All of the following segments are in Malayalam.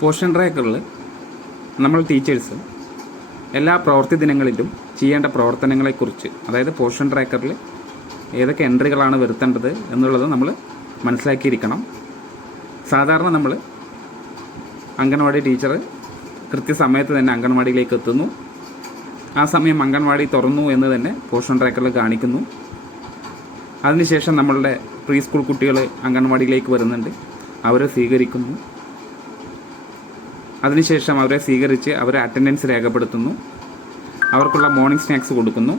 പോഷൻ ട്രാക്കറിൽ നമ്മൾ ടീച്ചേഴ്സ് എല്ലാ പ്രവൃത്തി ദിനങ്ങളിലും ചെയ്യേണ്ട പ്രവർത്തനങ്ങളെക്കുറിച്ച്, അതായത് പോഷൻ ട്രാക്കറിൽ ഏതൊക്കെ എൻട്രികളാണ് വരുത്തേണ്ടത് എന്നുള്ളത് നമ്മൾ മനസ്സിലാക്കിയിരിക്കണം. സാധാരണ നമ്മൾ അംഗൻവാടി ടീച്ചർ കൃത്യസമയത്ത് തന്നെ അംഗൻവാടിയിലേക്ക് എത്തുന്നു. ആ സമയം അംഗൻവാടി തുറന്നു എന്ന് തന്നെ പോഷൻ ട്രാക്കറിൽ കാണിക്കുന്നു. അതിനുശേഷം നമ്മളുടെ പ്രീ സ്കൂൾ കുട്ടികൾ അംഗൻവാടിയിലേക്ക് വരുന്നുണ്ട്, അവരെ സ്വീകരിക്കുന്നു. അതിനുശേഷം അവരെ സ്വീകരിച്ച് അവരെ അറ്റൻഡൻസ് രേഖപ്പെടുത്തുന്നു, അവർക്കുള്ള മോർണിംഗ് സ്നാക്സ് കൊടുക്കുന്നു.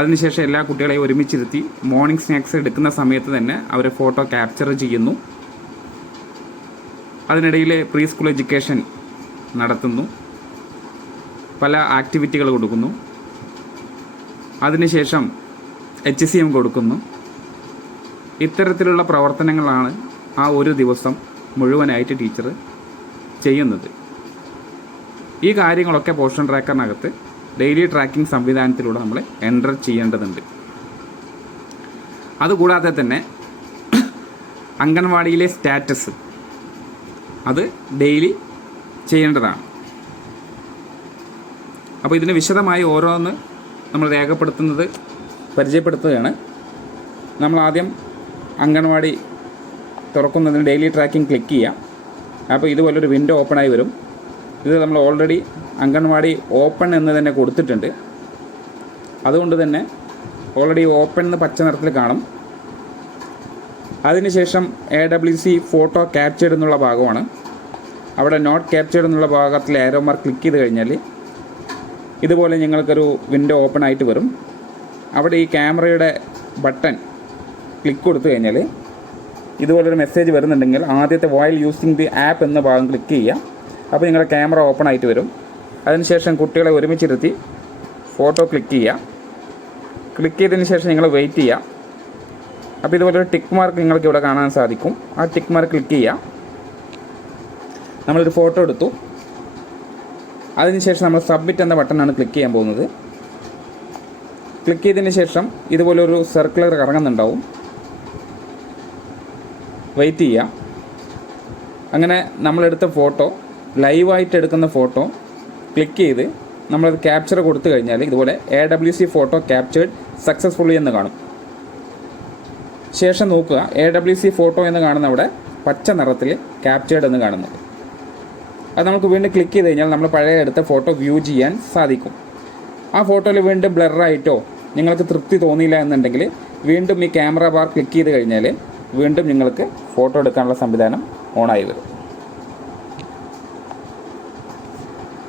അതിനുശേഷം എല്ലാ കുട്ടികളെയും ഒരുമിച്ചിരുത്തി മോർണിംഗ് സ്നാക്സ് എടുക്കുന്ന സമയത്ത് തന്നെ അവരെ ഫോട്ടോ ക്യാപ്ചർ ചെയ്യുന്നു. അതിനിടയിൽ പ്രീ സ്കൂൾ എഡ്യൂക്കേഷൻ നടത്തുന്നു, പല ആക്ടിവിറ്റികൾ കൊടുക്കുന്നു. അതിനുശേഷം HCM കൊടുക്കുന്നു. ഇത്തരത്തിലുള്ള പ്രവർത്തനങ്ങളാണ് ആ ഒരു ദിവസം മുഴുവനായിട്ട് ടീച്ചർ ചെയ്യുന്നത്. ഈ കാര്യങ്ങളൊക്കെ പോഷൻ ട്രാക്കറിനകത്ത് ഡെയിലി ട്രാക്കിംഗ് സംവിധാനത്തിലൂടെ നമ്മൾ എൻ്റർ ചെയ്യേണ്ടതുണ്ട്. അതുകൂടാതെ തന്നെ അംഗൻവാടിയിലെ സ്റ്റാറ്റസ് അത് ഡെയിലി ചെയ്യേണ്ടതാണ്. അപ്പോൾ ഇതിന് വിശദമായി ഓരോന്ന് നമ്മൾ രേഖപ്പെടുത്തുന്നത് പരിചയപ്പെടുത്തുകയാണ്. നമ്മൾ ആദ്യം അംഗൻവാടി തുറക്കുന്നതിന് ഡെയിലി ട്രാക്കിംഗ് ക്ലിക്ക് ചെയ്യാം. അപ്പോൾ ഇതുപോലൊരു വിൻഡോ ഓപ്പണായി വരും. ഇത് നമ്മൾ ഓൾറെഡി അംഗൻവാടി ഓപ്പൺ എന്ന് തന്നെ കൊടുത്തിട്ടുണ്ട്. അതുകൊണ്ട് തന്നെ ഓൾറെഡി ഓപ്പൺ എന്ന് പച്ച നിറത്തിൽ കാണും. അതിനുശേഷം AWC ഫോട്ടോ ക്യാപ്ചേർഡ് എന്നുള്ള ഭാഗമാണ്. അവിടെ നോട്ട് ക്യാപ്ചേർഡ് എന്നുള്ള ഭാഗത്തിൽ ആരോ മാർക്ക് ക്ലിക്ക് ചെയ്ത് കഴിഞ്ഞാൽ ഇതുപോലെ നിങ്ങൾക്കൊരു വിൻഡോ ഓപ്പൺ ആയിട്ട് വരും. അവിടെ ഈ ക്യാമറയുടെ ബട്ടൺ ക്ലിക്ക് കൊടുത്തു കഴിഞ്ഞാൽ ഇതുപോലൊരു മെസ്സേജ് വരുന്നുണ്ടെങ്കിൽ ആദ്യത്തെ വൈൽ യൂസിങ് ദി ആപ്പ് എന്ന ഭാഗം ക്ലിക്ക് ചെയ്യുക. അപ്പോൾ നിങ്ങളുടെ ക്യാമറ ഓപ്പൺ ആയിട്ട് വരും. അതിനുശേഷം കുട്ടികളെ ഒരുമിച്ചിരുത്തി ഫോട്ടോ ക്ലിക്ക് ചെയ്യുക. ക്ലിക്ക് ചെയ്തതിന് ശേഷം നിങ്ങൾ വെയിറ്റ് ചെയ്യുക. അപ്പോൾ ഇതുപോലൊരു ടിക്ക് മാർക്ക് നിങ്ങൾക്ക് ഇവിടെ കാണാൻ സാധിക്കും. ആ ടിക്ക് മാർക്ക് ക്ലിക്ക് ചെയ്യുക. നമ്മളൊരു ഫോട്ടോ എടുത്തു. അതിനുശേഷം നമ്മൾ സബ്മിറ്റ് എന്ന ബട്ടണാണ് ക്ലിക്ക് ചെയ്യാൻ പോകുന്നത്. ക്ലിക്ക് ചെയ്തതിന് ശേഷം ഇതുപോലൊരു സർക്കുലർ കറങ്ങുന്നുണ്ടാവും. വെയിറ്റ് ചെയ്യുക. അങ്ങനെ നമ്മളെടുത്ത ഫോട്ടോ, ലൈവായിട്ട് എടുക്കുന്ന ഫോട്ടോ ക്ലിക്ക് ചെയ്ത് നമ്മളത് ക്യാപ്ചർ കൊടുത്തു കഴിഞ്ഞാൽ ഇതുപോലെ AWC ഫോട്ടോ ക്യാപ്ചേർഡ് സക്സസ്ഫുള്ളി എന്ന് കാണും. ശേഷം നോക്കുക, AWC ഫോട്ടോ എന്ന് കാണുന്ന അവിടെ പച്ച നിറത്തിൽ ക്യാപ്ചേർഡ് എന്ന് കാണുന്നത്. അത് നമുക്ക് വീണ്ടും ക്ലിക്ക് ചെയ്ത് കഴിഞ്ഞാൽ നമ്മൾ പഴയ എടുത്ത ഫോട്ടോ വ്യൂ ചെയ്യാൻ സാധിക്കും. ആ ഫോട്ടോയിൽ വീണ്ടും ബ്ലറായിട്ടോ നിങ്ങൾക്ക് തൃപ്തി തോന്നിയില്ല എന്നുണ്ടെങ്കിൽ വീണ്ടും ഈ ക്യാമറ ബാർ ക്ലിക്ക് ചെയ്ത് കഴിഞ്ഞാൽ വീണ്ടും നിങ്ങൾക്ക് ഫോട്ടോ എടുക്കാനുള്ള സംവിധാനം ഓണായി വരും.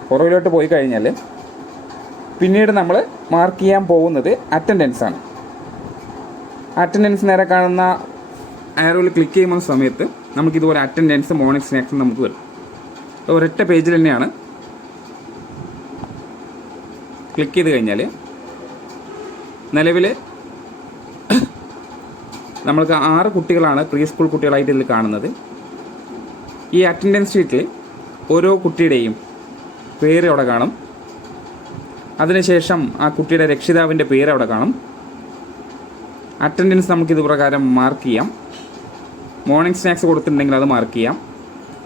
പുറകിലോട്ട് പോയി കഴിഞ്ഞാൽ പിന്നീട് നമ്മൾ മാർക്ക് ചെയ്യാൻ പോകുന്നത് അറ്റൻഡൻസ് ആണ്. അറ്റൻഡൻസ് നേരെ കാണുന്ന ആരോയിൽ ക്ലിക്ക് ചെയ്യുന്ന സമയത്ത് നമുക്കിതുപോലെ അറ്റൻഡൻസ് മോർണിംഗ് സ്നാക്സ് നമുക്ക് വരും. ഒരൊറ്റ പേജിൽ തന്നെയാണ്. ക്ലിക്ക് ചെയ്ത് കഴിഞ്ഞാൽ നിലവിൽ നമ്മൾക്ക് 6 കുട്ടികളാണ് പ്രീ സ്കൂൾ കുട്ടികളായിട്ട് ഇതിൽ കാണുന്നത്. ഈ അറ്റൻഡൻസ് ഷീറ്റിൽ ഓരോ കുട്ടിയുടെയും പേര് അവിടെ കാണും. അതിനുശേഷം ആ കുട്ടിയുടെ രക്ഷിതാവിൻ്റെ പേര് അവിടെ കാണും. അറ്റൻഡൻസ് നമുക്കിത് പ്രകാരം മാർക്ക് ചെയ്യാം. മോർണിംഗ് സ്നാക്സ് കൊടുത്തിട്ടുണ്ടെങ്കിൽ അത് മാർക്ക് ചെയ്യാം.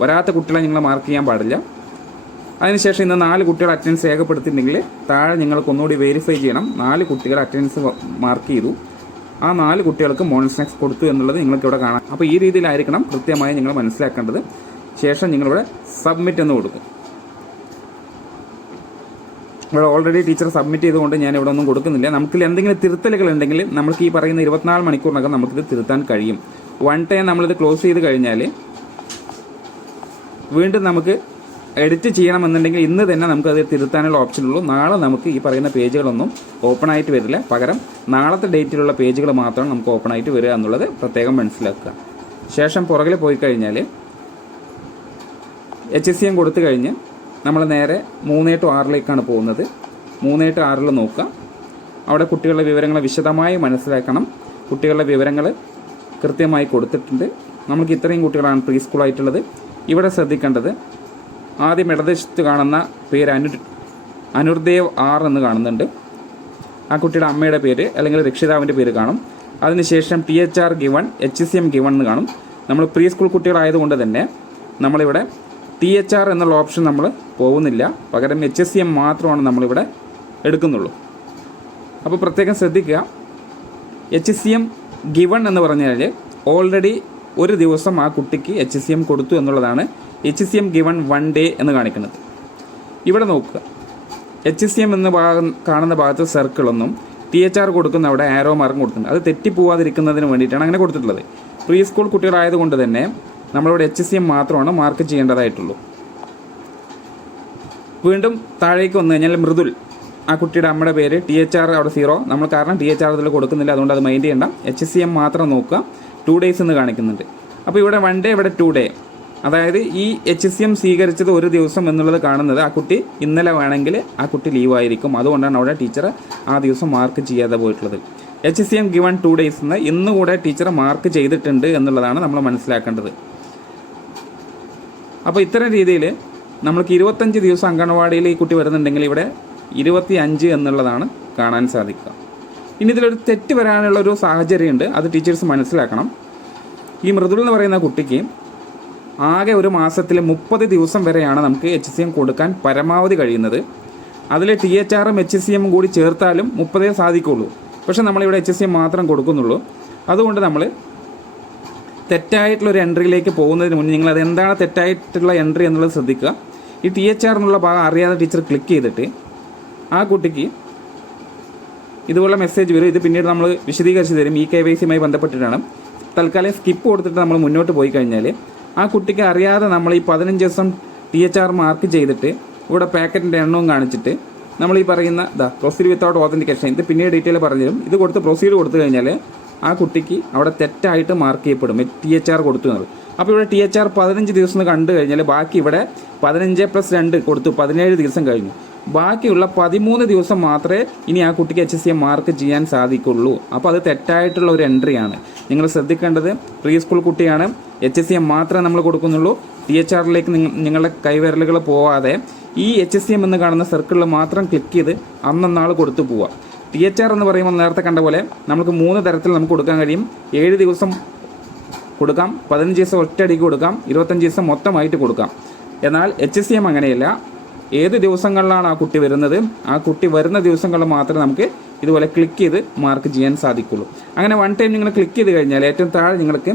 വരാത്ത കുട്ടികളെ നിങ്ങൾ മാർക്ക് ചെയ്യാൻ പാടില്ല. അതിനുശേഷം ഇന്ന് 4 കുട്ടികൾ അറ്റൻഡൻസ് രേഖപ്പെടുത്തിയിട്ടുണ്ടെങ്കിൽ താഴെ നിങ്ങൾക്ക് ഒന്നുകൂടി വെരിഫൈ ചെയ്യണം. 4 കുട്ടികൾ അറ്റൻഡൻസ് മാർക്ക് ചെയ്തു, ആ 4 കുട്ടികൾക്ക് മോർണിംഗ് സ്നാക്സ് കൊടുത്തു എന്നുള്ളത് നിങ്ങൾക്ക് ഇവിടെ കാണാം. അപ്പോൾ ഈ രീതിയിലായിരിക്കണം കൃത്യമായി നിങ്ങൾ മനസ്സിലാക്കേണ്ടത്. ശേഷം നിങ്ങളിവിടെ സബ്മിറ്റ് എന്ന് കൊടുക്കും. ഇവിടെ ഓൾറെഡി ടീച്ചർ സബ്മിറ്റ് ചെയ്തുകൊണ്ട് ഞാൻ ഇവിടെ ഒന്നും കൊടുക്കുന്നില്ല. നമുക്കിൽ എന്തെങ്കിലും തിരുത്തലുകൾ ഉണ്ടെങ്കിൽ നമുക്ക് ഈ പറയുന്ന 24 മണിക്കൂറിനകം നമുക്കിത് തിരുത്താൻ കഴിയും. വൺ ടൈം നമ്മളിത് ക്ലോസ് ചെയ്ത് കഴിഞ്ഞാൽ വീണ്ടും നമുക്ക് എഡിറ്റ് ചെയ്യണമെന്നുണ്ടെങ്കിൽ ഇന്ന് തന്നെ നമുക്കത് തിരുത്താനുള്ള ഓപ്ഷനുള്ളൂ. നാളെ നമുക്ക് ഈ പറയുന്ന പേജുകളൊന്നും ഓപ്പൺ ആയിട്ട് വരില്ല. പകരം നാളത്തെ ഡേറ്റിലുള്ള പേജുകൾ മാത്രമാണ് നമുക്ക് ഓപ്പൺ ആയിട്ട് വരിക എന്നുള്ളത് പ്രത്യേകം മനസ്സിലാക്കുക. ശേഷം പുറകിൽ പോയി കഴിഞ്ഞാൽ HCM കൊടുത്തു കഴിഞ്ഞ് നമ്മൾ നേരെ 3 to 6 പോകുന്നത്. 3 to 6 നോക്കുക. അവിടെ കുട്ടികളുടെ വിവരങ്ങൾ വിശദമായി മനസ്സിലാക്കണം. കുട്ടികളുടെ വിവരങ്ങൾ കൃത്യമായി കൊടുത്തിട്ടുണ്ട്. നമുക്ക് ഇത്രയും കുട്ടികളാണ് പ്രീ സ്കൂളായിട്ടുള്ളത്. ഇവിടെ ശ്രദ്ധിക്കേണ്ടത്, ആദ്യം ഇടതുവശത്ത് കാണുന്ന പേര് അനുർദേവ് R എന്ന് കാണുന്നുണ്ട്. ആ കുട്ടിയുടെ അമ്മയുടെ പേര് അല്ലെങ്കിൽ രക്ഷിതാവിൻ്റെ പേര് കാണും. അതിനുശേഷം THR ഗിവൺ, HCM ഗിവൺ എന്ന് കാണും. നമ്മൾ പ്രീ സ്കൂൾ കുട്ടികളായതുകൊണ്ട് തന്നെ നമ്മളിവിടെ THR എന്നുള്ള ഓപ്ഷൻ നമ്മൾ പോകുന്നില്ല, പകരം HSCM മാത്രമാണ് നമ്മളിവിടെ എടുക്കുന്നുള്ളൂ. അപ്പോൾ പ്രത്യേകം ശ്രദ്ധിക്കുക, HSCM ഗിവൺ എന്ന് പറഞ്ഞാൽ ഓൾറെഡി ഒരു ദിവസം ആ കുട്ടിക്ക് HSCM കൊടുത്തു എന്നുള്ളതാണ് HSCM ഗിവൺ 1 day എന്ന് കാണിക്കുന്നത്. ഇവിടെ നോക്കുക, HSCM എന്ന കാണുന്ന ഭാഗത്ത് സർക്കിളൊന്നും THR കൊടുക്കുന്ന അവിടെ ആരോ മാർക്കും കൊടുത്തിട്ടുണ്ട്. അത് തെറ്റിപ്പോവാതിരിക്കുന്നതിന് വേണ്ടിയിട്ടാണ് അങ്ങനെ കൊടുത്തിട്ടുള്ളത്. പ്രീ സ്കൂൾ കുട്ടികളായതുകൊണ്ട് തന്നെ നമ്മളിവിടെ HSCM മാത്രമാണ് മാർക്ക് ചെയ്യേണ്ടതായിട്ടുള്ളൂ. വീണ്ടും താഴേക്ക് വന്നു കഴിഞ്ഞാൽ മൃദുൽ, ആ കുട്ടിയുടെ അമ്മയുടെ പേര്, THR അവിടെ 0, നമ്മൾ കാരണം THR ഇതിൽ കൊടുക്കുന്നില്ല, അതുകൊണ്ട് അത് മൈൻഡ് ചെയ്യേണ്ട. HSCM മാത്രം നോക്കുക, 2 days എന്ന് കാണിക്കുന്നുണ്ട്. അപ്പോൾ ഇവിടെ 1 day, ഇവിടെ 2 day. അതായത് ഈ HSCM സ്വീകരിച്ചത് ഒരു ദിവസം എന്നുള്ളത് കാണുന്നത് ആ കുട്ടി ഇന്നലെ വേണമെങ്കിൽ ആ കുട്ടി ലീവായിരിക്കും. അതുകൊണ്ടാണ് അവിടെ ടീച്ചർ ആ ദിവസം മാർക്ക് ചെയ്യാതെ പോയിട്ടുള്ളത്. HSCM ഗിവൺ 2 days എന്ന് ഇന്നുകൂടെ ടീച്ചർ മാർക്ക് ചെയ്തിട്ടുണ്ട് എന്നുള്ളതാണ് നമ്മൾ മനസ്സിലാക്കേണ്ടത്. അപ്പോൾ ഇത്തരം രീതിയിൽ നമ്മൾക്ക് 25 ദിവസം അംഗൻവാടിയിൽ ഈ കുട്ടി വരുന്നുണ്ടെങ്കിൽ ഇവിടെ 25 എന്നുള്ളതാണ് കാണാൻ സാധിക്കുക. ഇനി ഇതിലൊരു തെറ്റ് വരാനുള്ളൊരു സാഹചര്യമുണ്ട്, അത് ടീച്ചേഴ്സ് മനസ്സിലാക്കണം. ഈ മൃദുൽ എന്ന് പറയുന്ന കുട്ടിക്ക് ആകെ ഒരു മാസത്തിൽ 30 ദിവസം വരെയാണ് നമുക്ക് HSCM കൊടുക്കാൻ പരമാവധി കഴിയുന്നത്. അതിൽ THRഉം HSCM കൂടി ചേർത്താലും 30 സാധിക്കുള്ളൂ. പക്ഷേ നമ്മളിവിടെ HSCM മാത്രം കൊടുക്കുന്നുള്ളൂ. അതുകൊണ്ട് നമ്മൾ തെറ്റായിട്ടുള്ളൊരു എൻട്രിയിലേക്ക് പോകുന്നതിന് മുന്നേ നിങ്ങൾ അതെന്താണ് തെറ്റായിട്ടുള്ള എൻട്രി എന്നുള്ളത് ശ്രദ്ധിക്കുക. ഈ THR എന്നുള്ള ഭാഗം അറിയാതെ ടീച്ചർ ക്ലിക്ക് ചെയ്തിട്ട് ആ കുട്ടിക്ക് ഇതുപോലുള്ള മെസ്സേജ് വരും. ഇത് പിന്നീട് നമ്മൾ വിശദീകരിച്ച് തരും. ഈ KYCയുമായി ബന്ധപ്പെട്ടിട്ടാണ്. തൽക്കാലം സ്കിപ്പ് കൊടുത്തിട്ട് നമ്മൾ മുന്നോട്ട് പോയി കഴിഞ്ഞാൽ ആ കുട്ടിക്ക് അറിയാതെ നമ്മൾ ഈ 15 ദിവസം THR മാർക്ക് ചെയ്തിട്ട് ഇവിടെ പാക്കറ്റിൻ്റെ എണ്ണവും കാണിച്ചിട്ട് നമ്മൾ ഈ പറയുന്ന പ്രൊസീഡ് വിത്തൗട്ട് ഓതൻറ്റിക്കേഷൻ, ഇത് പിന്നീട് ഡീറ്റെയിൽ പറഞ്ഞുതരും. ഇത് കൊടുത്ത് പ്രൊസീഡ് കൊടുത്തു കഴിഞ്ഞാൽ ആ കുട്ടിക്ക് അവിടെ തെറ്റായിട്ട് മാർക്ക് ചെയ്യപ്പെടും THR കൊടുത്തു എന്നുള്ളത്. അപ്പോൾ ഇവിടെ THR 15 ദിവസം എന്ന് കണ്ടു കഴിഞ്ഞാൽ ബാക്കി ഇവിടെ 15+2 കൊടുത്തു 17 ദിവസം കഴിഞ്ഞു. ബാക്കിയുള്ള 13 ദിവസം മാത്രമേ ഇനി ആ കുട്ടിക്ക് HSCM മാർക്ക് ചെയ്യാൻ സാധിക്കുള്ളൂ. അപ്പോൾ അത് തെറ്റായിട്ടുള്ള ഒരു എൻട്രിയാണ്. നിങ്ങൾ ശ്രദ്ധിക്കേണ്ടത്, പ്രീ സ്കൂൾ കുട്ടിയാണ്, HSCM മാത്രമേ നമ്മൾ കൊടുക്കുന്നുള്ളൂ. THRലേക്ക് നിങ്ങളുടെ കൈവിരലുകൾ പോവാതെ ഈ HSCM എന്ന് കാണുന്ന സർക്കിളിൽ മാത്രം ക്ലിക്ക് ചെയ്ത് അന്നന്നാൾ കൊടുത്തു പോവുക. THR എന്ന് പറയുമ്പോൾ നേരത്തെ കണ്ട പോലെ നമുക്ക് 3 തരത്തിൽ നമുക്ക് കൊടുക്കാൻ കഴിയും. 7 ദിവസം കൊടുക്കാം, 15 ദിവസം ഒറ്റയടിക്ക് കൊടുക്കാം, 25 ദിവസം മൊത്തമായിട്ട് കൊടുക്കാം. എന്നാൽ HSCM അങ്ങനെയല്ല. ഏത് ദിവസങ്ങളിലാണ് ആ കുട്ടി വരുന്നത്, ആ കുട്ടി വരുന്ന ദിവസങ്ങളിൽ മാത്രമേ നമുക്ക് ഇതുപോലെ ക്ലിക്ക് ചെയ്ത് മാർക്ക് ചെയ്യാൻ സാധിക്കുള്ളൂ. അങ്ങനെ 1 time നിങ്ങൾ ക്ലിക്ക് ചെയ്ത് കഴിഞ്ഞാൽ ഏറ്റവും താഴെ നിങ്ങൾക്ക്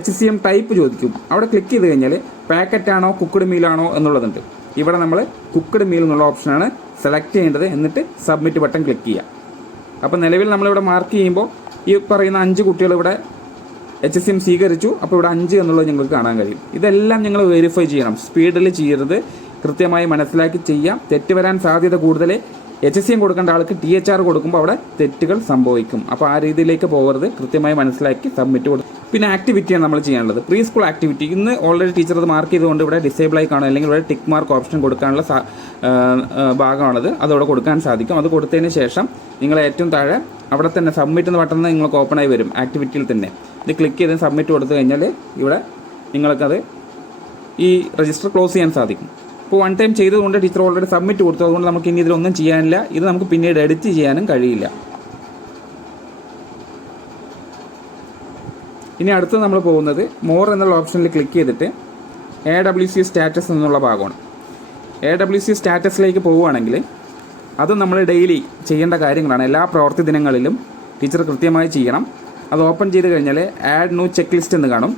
HSCM ടൈപ്പ് ചോദിക്കും. അവിടെ ക്ലിക്ക് ചെയ്ത് കഴിഞ്ഞാൽ പാക്കറ്റാണോ കുക്ക്ഡ് മീലാണോ എന്നുള്ളതുണ്ട്. ഇവിടെ നമ്മൾ കുക്ക്ഡ് മീൽ എന്നുള്ള ഓപ്ഷനാണ് സെലക്ട് ചെയ്യേണ്ടത്. എന്നിട്ട് സബ്മിറ്റ് ബട്ടൺ ക്ലിക്ക് ചെയ്യുക. അപ്പോൾ നിലവിൽ നമ്മളിവിടെ മാർക്ക് ചെയ്യുമ്പോൾ ഈ പറയുന്ന 5 കുട്ടികൾ ഇവിടെ HSCM സ്വീകരിച്ചു. അപ്പോൾ ഇവിടെ 5 എന്നുള്ളത് നിങ്ങൾക്ക് കാണാൻ കഴിയും. ഇതെല്ലാം നിങ്ങൾ വെരിഫൈ ചെയ്യണം, സ്പീഡിൽ ചെയ്യരുത്, കൃത്യമായി മനസ്സിലാക്കി ചെയ്യാം. തെറ്റ് വരാൻ സാധ്യത കൂടുതൽ. HSCM കൊടുക്കേണ്ട ആൾക്ക് THR കൊടുക്കുമ്പോൾ അവിടെ തെറ്റുകൾ സംഭവിക്കും. അപ്പോൾ ആ രീതിയിലേക്ക് പോകരുത്, കൃത്യമായി മനസ്സിലാക്കി സബ്മിറ്റ് കൊടുക്കും. പിന്നെ ആക്ടിവിറ്റിയാണ് നമ്മൾ ചെയ്യാനുള്ളത്, പ്രീ സ്കൂൾ ആക്ടിവിറ്റി. ഇന്ന് ഓൾറെഡി ടീച്ചർ അത് മാർക്ക് ചെയ്തുകൊണ്ട് ഇവിടെ ഡിസേബിൾ ആയി കാണും, അല്ലെങ്കിൽ ഇവിടെ ടിക്ക് മാർക്ക് ഓപ്ഷൻ കൊടുക്കാനുള്ള ഭാഗമാണത്. അതവിടെ കൊടുക്കാൻ സാധിക്കും. അത് കൊടുത്തതിന് ശേഷം നിങ്ങൾ ഏറ്റവും താഴെ അവിടെ തന്നെ സബ്മിറ്റ് എന്ന ബട്ടൺ നിങ്ങൾക്ക് ഓപ്പൺ ആയി വരും. ആക്ടിവിറ്റിയിൽ തന്നെ ഇത് ക്ലിക്ക് ചെയ്ത് സബ്മിറ്റ് കൊടുത്തു കഴിഞ്ഞാൽ ഇവിടെ നിങ്ങൾക്കത് ഈ രജിസ്റ്റർ ക്ലോസ് ചെയ്യാൻ സാധിക്കും. ഇപ്പോൾ 1 time ചെയ്തുകൊണ്ട് ടീച്ചർ ഓൾറെഡി സബ്മിറ്റ് കൊടുത്തു. അതുകൊണ്ട് നമുക്ക് ഇനി ഇതിലൊന്നും ചെയ്യാനില്ല. ഇത് നമുക്ക് പിന്നീട് എഡിറ്റ് ചെയ്യാനും കഴിയില്ല. ഇനി അടുത്ത് നമ്മൾ പോകുന്നത് മോർ എന്നുള്ള ഓപ്ഷനിൽ ക്ലിക്ക് ചെയ്തിട്ട് AWC സ്റ്റാറ്റസ് എന്നുള്ള ഭാഗമാണ്. AWC സ്റ്റാറ്റസിലേക്ക് പോവുകയാണെങ്കിൽ അത് നമ്മൾ ഡെയിലി ചെയ്യേണ്ട കാര്യങ്ങളാണ്. എല്ലാ പ്രവൃത്തി ദിനങ്ങളിലും ടീച്ചർ കൃത്യമായി ചെയ്യണം. അത് ഓപ്പൺ ചെയ്ത് കഴിഞ്ഞാൽ ആഡ് ന്യൂ ചെക്ക് ലിസ്റ്റ് എന്ന് കാണും.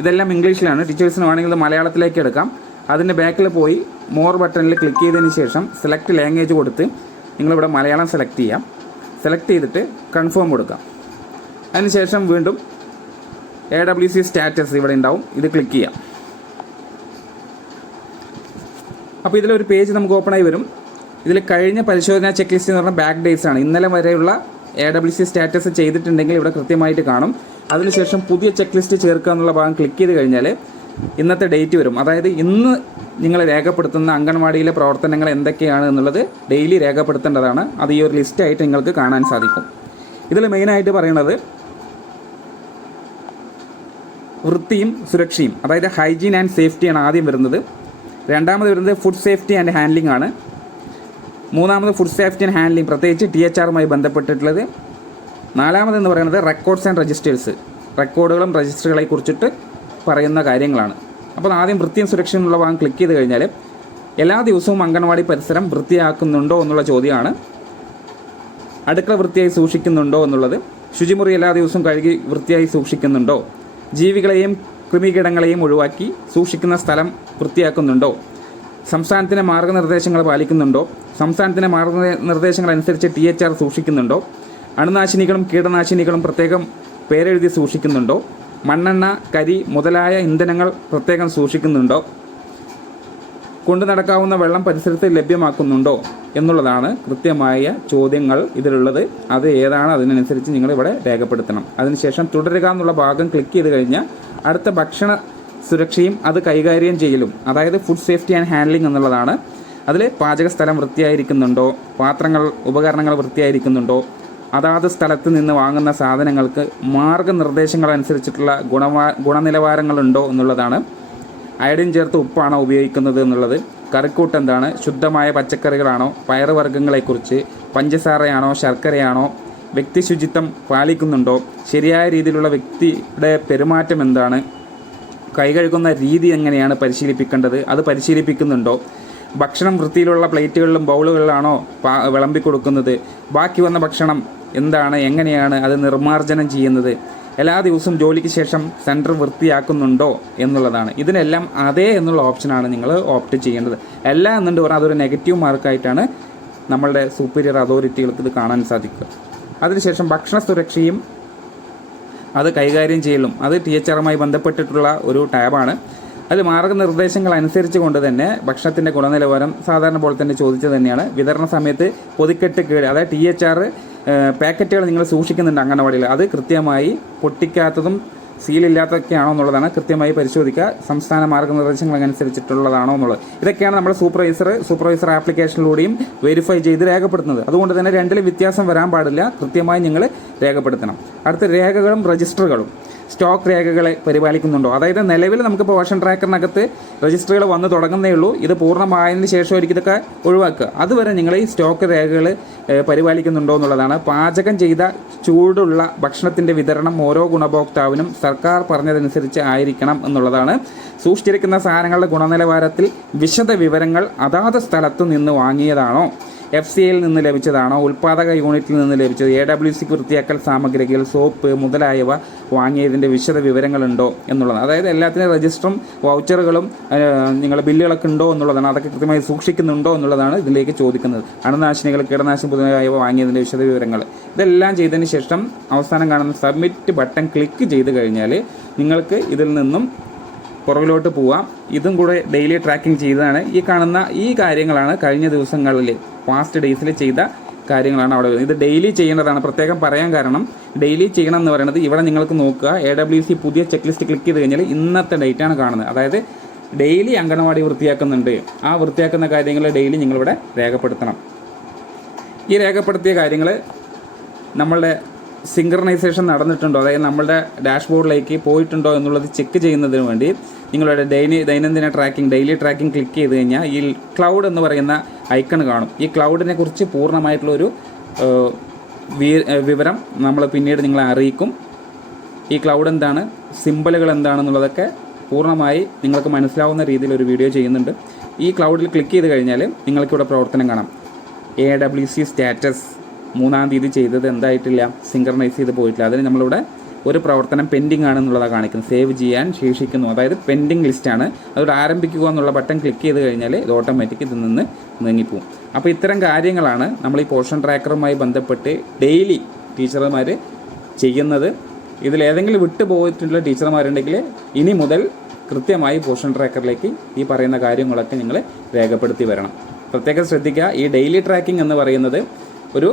ഇതെല്ലാം ഇംഗ്ലീഷിലാണ്. ടീച്ചേഴ്സിന് വേണമെങ്കിൽ ഇത് മലയാളത്തിലേക്ക് എടുക്കാം. അതിൻ്റെ ബാക്കിൽ പോയി മോർ ബട്ടണിൽ ക്ലിക്ക് ചെയ്തതിന് ശേഷം സെലക്ട് ലാംഗ്വേജ് കൊടുത്ത് നിങ്ങളിവിടെ മലയാളം സെലക്ട് ചെയ്യാം. സെലക്ട് ചെയ്തിട്ട് കൺഫേം കൊടുക്കാം. അതിനുശേഷം വീണ്ടും AWC സ്റ്റാറ്റസ് ഇവിടെ ഉണ്ടാവും, ഇത് ക്ലിക്ക് ചെയ്യാം. അപ്പോൾ ഇതിലൊരു പേജ് നമുക്ക് ഓപ്പൺ ആയി വരും. ഇതിൽ കഴിഞ്ഞ പരിശോധന ചെക്ക് ലിസ്റ്റ് എന്ന് പറഞ്ഞാൽ ബാക്ക് ഡേയ്സ് ആണ്. ഇന്നലെ വരെയുള്ള AWC സ്റ്റാറ്റസ് ചെയ്തിട്ടുണ്ടെങ്കിൽ ഇവിടെ കൃത്യമായിട്ട് കാണും. അതിനുശേഷം പുതിയ ചെക്ക് ലിസ്റ്റ് ചേർക്കുക എന്നുള്ള ഭാഗം ക്ലിക്ക് ചെയ്ത് കഴിഞ്ഞാൽ ഇന്നത്തെ ഡേറ്റ് വരും. അതായത് ഇന്ന് നിങ്ങൾ രേഖപ്പെടുത്തുന്ന അംഗൻവാടിയിലെ പ്രവർത്തനങ്ങൾ എന്തൊക്കെയാണ് എന്നുള്ളത് ഡെയിലി രേഖപ്പെടുത്തേണ്ടതാണ്. അത് ഈ ഒരു ലിസ്റ്റായിട്ട് നിങ്ങൾക്ക് കാണാൻ സാധിക്കും. ഇതിൽ മെയിനായിട്ട് പറയുന്നത് വൃത്തിയും സുരക്ഷയും, അതായത് ഹൈജീൻ ആൻഡ് സേഫ്റ്റിയാണ് ആദ്യം വരുന്നത്. രണ്ടാമത് വരുന്നത് ഫുഡ് സേഫ്റ്റി ആൻഡ് ഹാൻഡ്ലിംഗ് ആണ്. മൂന്നാമത് ഫുഡ് സേഫ്റ്റി ആൻഡ് ഹാൻഡ്ലിംഗ്, പ്രത്യേകിച്ച് THRയുമായി ബന്ധപ്പെട്ടിട്ടുള്ളത്. നാലാമതെന്ന് പറയുന്നത് റെക്കോർഡ്സ് ആൻഡ് രജിസ്റ്റേഴ്സ്, റെക്കോർഡുകളും രജിസ്റ്ററുകളെ കുറിച്ചിട്ട് പറയുന്ന കാര്യങ്ങളാണ്. അപ്പോൾ ആദ്യം വൃത്തിയും സുരക്ഷയും എന്നുള്ള ഭാഗം ക്ലിക്ക് ചെയ്ത് കഴിഞ്ഞാൽ എല്ലാ ദിവസവും അംഗൻവാടി പരിസരം വൃത്തിയാക്കുന്നുണ്ടോ എന്നുള്ള ചോദ്യമാണ്. അടുക്കള വൃത്തിയായി സൂക്ഷിക്കുന്നുണ്ടോ എന്നുള്ളത്. ശുചിമുറി എല്ലാ ദിവസവും കഴുകി വൃത്തിയായി സൂക്ഷിക്കുന്നുണ്ടോ. ജീവികളെയും കൃമികീടങ്ങളെയും ഒഴിവാക്കി സൂക്ഷിക്കുന്ന സ്ഥലം വൃത്തിയാക്കുന്നുണ്ടോ. സംസ്ഥാനത്തിൻ്റെ മാർഗ്ഗനിർദ്ദേശങ്ങൾ പാലിക്കുന്നുണ്ടോ. സംസ്ഥാനത്തിൻ്റെ മാർഗ്ഗനിർദ്ദേശങ്ങൾ അനുസരിച്ച് THR സൂക്ഷിക്കുന്നുണ്ടോ. അണുനാശിനികളും കീടനാശിനികളും പ്രത്യേകം പേരെഴുതി സൂക്ഷിക്കുന്നുണ്ടോ. മണ്ണെണ്ണ, കരി മുതലായ ഇന്ധനങ്ങൾ പ്രത്യേകം സൂക്ഷിക്കുന്നുണ്ടോ. കൊണ്ടു നടക്കാവുന്ന വെള്ളം പരിസരത്ത് ലഭ്യമാക്കുന്നുണ്ടോ എന്നുള്ളതാണ് കൃത്യമായ ചോദ്യങ്ങൾ ഇതിലുള്ളത്. അത് ഏതാണ് അതിനനുസരിച്ച് നിങ്ങളിവിടെ രേഖപ്പെടുത്തണം. അതിനുശേഷം തുടരുക എന്നുള്ള ഭാഗം ക്ലിക്ക് ചെയ്ത് കഴിഞ്ഞാൽ അടുത്ത ഭക്ഷണ സുരക്ഷയും അത് കൈകാര്യം ചെയ്യലും, അതായത് ഫുഡ് സേഫ്റ്റി ആൻഡ് ഹാൻഡ്ലിംഗ് എന്നുള്ളതാണ്. അതിൽ പാചക സ്ഥലം വൃത്തിയായിരിക്കുന്നുണ്ടോ, പാത്രങ്ങൾ ഉപകരണങ്ങൾ വൃത്തിയായിരിക്കുന്നുണ്ടോ, അതാത് സ്ഥലത്ത് നിന്ന് വാങ്ങുന്ന സാധനങ്ങൾക്ക് മാർഗ്ഗനിർദ്ദേശങ്ങൾ അനുസരിച്ചിട്ടുള്ള ഗുണനിലവാരങ്ങളുണ്ടോ എന്നുള്ളതാണ്. അയഡിൻ ചേർത്ത് ഉപ്പാണോ ഉപയോഗിക്കുന്നത് എന്നുള്ളത്. കറിക്കൂട്ട് എന്താണ്, ശുദ്ധമായ പച്ചക്കറികളാണോ, പയറുവർഗ്ഗങ്ങളെക്കുറിച്ച്, പഞ്ചസാരയാണോ ശർക്കരയാണോ, വ്യക്തി ശുചിത്വം പാലിക്കുന്നുണ്ടോ, ശരിയായ രീതിയിലുള്ള വ്യക്തിയുടെ പെരുമാറ്റം എന്താണ്, കൈകഴുകുന്ന രീതി എങ്ങനെയാണ് പരിശീലിപ്പിക്കേണ്ടത്, അത് പരിശീലിപ്പിക്കുന്നുണ്ടോ, ഭക്ഷണം വൃത്തിയിലുള്ള പ്ലേറ്റുകളിലും ബൗളുകളിലാണോ വിളമ്പി കൊടുക്കുന്നത്, ബാക്കി വന്ന ഭക്ഷണം എന്താണ്, എങ്ങനെയാണ് അത് നിർമ്മാർജ്ജനം ചെയ്യുന്നത്, എല്ലാ ദിവസവും ജോലിക്ക് ശേഷം സെൻറ്റർ വൃത്തിയാക്കുന്നുണ്ടോ എന്നുള്ളതാണ്. ഇതിനെല്ലാം അതേ എന്നുള്ള ഓപ്ഷനാണ് നിങ്ങൾ ഓപ്റ്റ് ചെയ്യേണ്ടത്. എല്ലാം എന്നുണ്ട് പറഞ്ഞാൽ അതൊരു നെഗറ്റീവ് മാർക്കായിട്ടാണ് നമ്മളുടെ സൂപ്പീരിയർ അതോറിറ്റികൾക്ക് ഇത് കാണാൻ സാധിക്കുക. അതിനുശേഷം ഭക്ഷണ സുരക്ഷയും അത് കൈകാര്യം ചെയ്യലും, അത് THRമായി ബന്ധപ്പെട്ടിട്ടുള്ള ഒരു ടാബാണ്. അതിൽ മാർഗ്ഗനിർദ്ദേശങ്ങൾ അനുസരിച്ച് കൊണ്ട് തന്നെ ഭക്ഷണത്തിൻ്റെ ഗുണനിലവാരം സാധാരണ പോലെ തന്നെ ചോദിച്ചത് തന്നെയാണ്. വിതരണ സമയത്ത് പൊതിക്കെട്ട് കേട്, അതായത് THR പാക്കറ്റുകൾ നിങ്ങൾ സൂക്ഷിക്കുന്നുണ്ട് അംഗനവാടിയിൽ, അത് കൃത്യമായി പൊട്ടിക്കാത്തതും സീലില്ലാത്തതൊക്കെയാണോ എന്നുള്ളതാണ് കൃത്യമായി പരിശോധിക്കുക. സംസ്ഥാന മാർഗ്ഗനിർദ്ദേശങ്ങൾ അനുസരിച്ചിട്ടുള്ളതാണോ എന്നുള്ളത്. ഇതൊക്കെയാണ് നമ്മൾ സൂപ്പർവൈസർ ആപ്ലിക്കേഷനിലൂടെയും വെരിഫൈ ചെയ്ത് രേഖപ്പെടുത്തുന്നത്. അതുകൊണ്ട് തന്നെ രണ്ടിലും വ്യത്യാസം വരാൻ പാടില്ല, കൃത്യമായി നിങ്ങൾ രേഖപ്പെടുത്തണം. അടുത്ത രേഖകളും രജിസ്റ്ററുകളും. സ്റ്റോക്ക് രേഖകളെ പരിപാലിക്കുന്നുണ്ടോ. അതായത് നിലവിൽ നമുക്കിപ്പോൾ പോഷൻ ട്രാക്കറിനകത്ത് രജിസ്റ്ററുകൾ വന്ന് തുടങ്ങുന്നേ ഉള്ളൂ. ഇത് പൂർണ്ണമായതിനു ശേഷമായിരിക്കും ഇതൊക്കെ ഒഴിവാക്കുക. അതുവരെ നിങ്ങൾ ഈ സ്റ്റോക്ക് രേഖകൾ പരിപാലിക്കുന്നുണ്ടോ എന്നുള്ളതാണ്. പാചകം ചെയ്ത ചൂടുള്ള ഭക്ഷണത്തിൻ്റെ വിതരണം ഓരോ ഗുണഭോക്താവിനും സർക്കാർ പറഞ്ഞതനുസരിച്ച് ആയിരിക്കണം എന്നുള്ളതാണ്. സൂക്ഷിച്ചിരിക്കുന്ന സാധനങ്ങളുടെ ഗുണനിലവാരത്തിൽ വിശദ വിവരങ്ങൾ അതാത് സ്ഥലത്തു നിന്ന് വാങ്ങിയതാണോ, FCIയിൽ നിന്ന് ലഭിച്ചതാണോ, ഉൽപ്പാദക യൂണിറ്റിൽ നിന്ന് ലഭിച്ചത്, AWCക്ക് വൃത്തിയാക്കൽ സാമഗ്രികൾ, സോപ്പ് മുതലായവ വാങ്ങിയതിൻ്റെ വിശദ വിവരങ്ങളുണ്ടോ എന്നുള്ളതാണ്. അതായത് എല്ലാത്തിനും രജിസ്റ്ററും വൗച്ചറുകളും നിങ്ങൾ ബില്ലുകളൊക്കെ ഉണ്ടോ എന്നുള്ളതാണ്. അതൊക്കെ കൃത്യമായി സൂക്ഷിക്കുന്നുണ്ടോ എന്നുള്ളതാണ് ഇതിലേക്ക് ചോദിക്കുന്നത്. അണുനാശിനികൾ, കീടനാശിനി മുതലായവ വാങ്ങിയതിൻ്റെ വിശദ വിവരങ്ങൾ ഇതെല്ലാം ചെയ്തതിന് ശേഷം അവസാനം കാണുന്ന സബ്മിറ്റ് ബട്ടൺ ക്ലിക്ക് ചെയ്ത് കഴിഞ്ഞാൽ നിങ്ങൾക്ക് ഇതിൽ നിന്നും പുറകിലോട്ട് പോവാം. ഇതും കൂടെ ഡെയിലി ട്രാക്കിംഗ് ചെയ്തതാണ്. ഈ കാണുന്ന ഈ കാര്യങ്ങളാണ് കഴിഞ്ഞ ദിവസങ്ങളിൽ പാസ്റ്റ് ഡേയ്സിൽ ചെയ്ത കാര്യങ്ങളാണ് അവിടെ വരുന്നത്. ഇത് ഡെയിലി ചെയ്യേണ്ടതാണ്. പ്രത്യേകം പറയാൻ കാരണം ഡെയിലി ചെയ്യണം എന്ന് പറയുന്നത് ഇവിടെ നിങ്ങൾക്ക് നോക്കുക, AWC പുതിയ ചെക്ക് ലിസ്റ്റ് ക്ലിക്ക് ചെയ്ത് കഴിഞ്ഞാൽ ഇന്നത്തെ ഡേറ്റാണ് കാണുന്നത്. അതായത് ഡെയിലി അംഗനവാടി വൃത്തിയാക്കുന്നുണ്ട്. ആ വൃത്തിയാക്കുന്ന കാര്യങ്ങൾ ഡെയിലി നിങ്ങളിവിടെ രേഖപ്പെടുത്തണം. ഈ രേഖപ്പെടുത്തിയ കാര്യങ്ങൾ നമ്മളുടെ സിങ്ക്രണൈസേഷൻ നടന്നിട്ടുണ്ടോ, അതായത് നമ്മളുടെ ഡാഷ്ബോർഡിലേക്ക് പോയിട്ടുണ്ടോ എന്നുള്ളത് ചെക്ക് ചെയ്യുന്നതിന് വേണ്ടി നിങ്ങളുടെ ദൈനംദിന ട്രാക്കിംഗ്, ഡെയിലി ട്രാക്കിംഗ് ക്ലിക്ക് ചെയ്ത് കഴിഞ്ഞാൽ ഈ ക്ലൗഡ് എന്ന് പറയുന്ന ഐക്കൺ കാണും. ഈ ക്ലൗഡിനെ കുറിച്ച് പൂർണ്ണമായിട്ടുള്ളൊരു വിവരം നമ്മൾ പിന്നീട് നിങ്ങളെ അറിയിക്കും. ഈ ക്ലൗഡ് എന്താണ്, സിമ്പലുകൾ എന്താണെന്നുള്ളതൊക്കെ പൂർണ്ണമായി നിങ്ങൾക്ക് മനസ്സിലാവുന്ന രീതിയിൽ ഒരു വീഡിയോ ചെയ്യുന്നുണ്ട്. ഈ ക്ലൗഡിൽ ക്ലിക്ക് ചെയ്ത് കഴിഞ്ഞാൽ നിങ്ങൾക്കിവിടെ പ്രവർത്തനം കാണാം. AWC സ്റ്റാറ്റസ് 3-ാം തീയതി ചെയ്തത് എന്തായിട്ടില്ല, സിങ്ക്രണൈസ് ചെയ്ത് പോയിട്ടില്ല. അതിന് നമ്മളിവിടെ ഒരു പ്രവർത്തനം പെൻഡിങ് ആണെന്നുള്ളതാണ് കാണിക്കുന്നത്. സേവ് ചെയ്യാൻ ശേഷിക്കുന്നു, അതായത് പെൻഡിങ് ലിസ്റ്റാണ്. അതോടെ ആരംഭിക്കുക എന്നുള്ള ബട്ടൺ ക്ലിക്ക് ചെയ്ത് കഴിഞ്ഞാൽ ഇത് ഓട്ടോമാറ്റിക് ഇതിൽ നിന്ന് നീങ്ങിപ്പോവും. അപ്പോൾ ഇത്തരം കാര്യങ്ങളാണ് നമ്മൾ ഈ പോഷൻ ട്രാക്കറുമായി ബന്ധപ്പെട്ട് ഡെയിലി ടീച്ചർമാർ ചെയ്യുന്നത്. ഇതിലേതെങ്കിലും വിട്ടു പോയിട്ടുള്ള ടീച്ചർമാരുണ്ടെങ്കിൽ ഇനി മുതൽ കൃത്യമായി പോഷൻ ട്രാക്കറിലേക്ക് ഈ പറയുന്ന കാര്യങ്ങളൊക്കെ നിങ്ങൾ രേഖപ്പെടുത്തി വരണം. പ്രത്യേകം ശ്രദ്ധിക്കുക, ഈ ഡെയിലി ട്രാക്കിംഗ് എന്ന് പറയുന്നത് ഒരു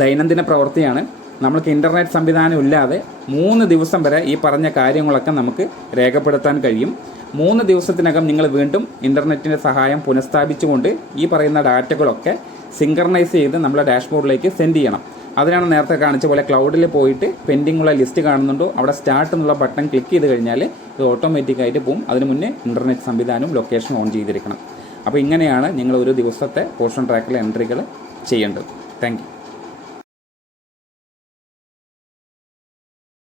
ദൈനംദിന പ്രവൃത്തിയാണ്. നമ്മൾക്ക് ഇൻ്റർനെറ്റ് സംവിധാനം ഇല്ലാതെ 3 ദിവസം വരെ ഈ പറഞ്ഞ കാര്യങ്ങളൊക്കെ നമുക്ക് രേഖപ്പെടുത്താൻ കഴിയും. 3 ദിവസത്തിനകം നിങ്ങൾ വീണ്ടും ഇൻ്റർനെറ്റിൻ്റെ സഹായം പുനഃസ്ഥാപിച്ചുകൊണ്ട് ഈ പറയുന്ന ഡാറ്റകളൊക്കെ സിങ്ക്രണൈസ് ചെയ്ത് നമ്മളെ ഡാഷ്ബോർഡിലേക്ക് സെൻഡ് ചെയ്യണം. അതിനാണ് നേരത്തെ കാണിച്ച പോലെ ക്ലൗഡിൽ പോയിട്ട് പെൻഡിങ് ഉള്ള ലിസ്റ്റ് കാണുന്നുണ്ടോ, അവിടെ സ്റ്റാർട്ട് എന്നുള്ള ബട്ടൺ ക്ലിക്ക് ചെയ്ത് കഴിഞ്ഞാൽ ഇത് ഓട്ടോമാറ്റിക്കായിട്ട് പോകും. അതിന് മുന്നേ ഇൻ്റർനെറ്റ് സംവിധാനവും ലൊക്കേഷൻ ഓൺ ചെയ്തിരിക്കണം. അപ്പോൾ ഇങ്ങനെയാണ് നിങ്ങൾ ഒരു ദിവസത്തെ പോഷൻ ട്രാക്കിലെ എൻട്രികൾ ചെയ്യേണ്ടത്. Thank you.